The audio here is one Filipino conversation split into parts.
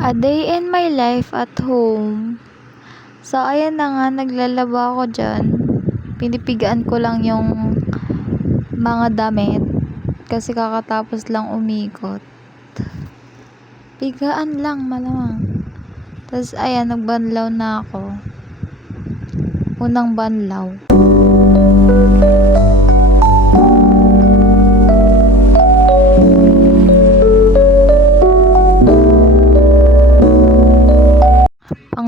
A day in my life at home. So, ayan na nga, naglalaba ako dyan. Pinipigaan ko lang yung mga damit. Kasi kakatapos lang umikot. Pigaan lang, malamang. Tapos, ayan, nagbanlaw na ako. Unang banlaw.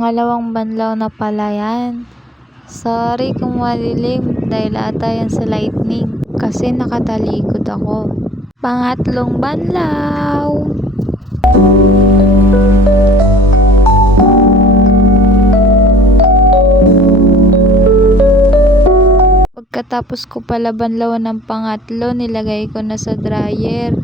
Pangalawang banlaw na pala yan. Sorry kung malilim dahil ata yan sa lightning kasi nakatalikod ako. Pangatlong banlaw. Pagkatapos ko pala banlawan ng pangatlo, nilagay ko na sa dryer.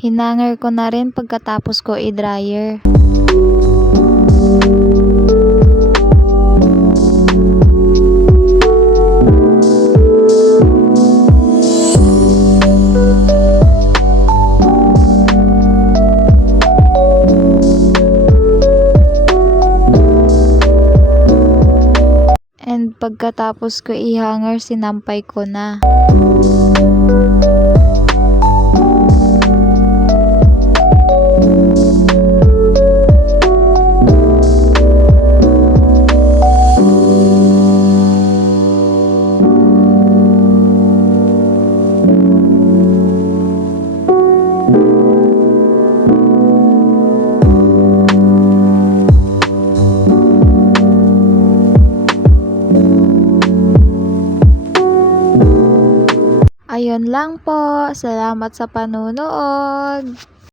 Hinanger ko na rin pagkatapos ko i-dryer. And pagkatapos ko i-hanger, sinampay ko na. Ayun lang po. Salamat sa panunood.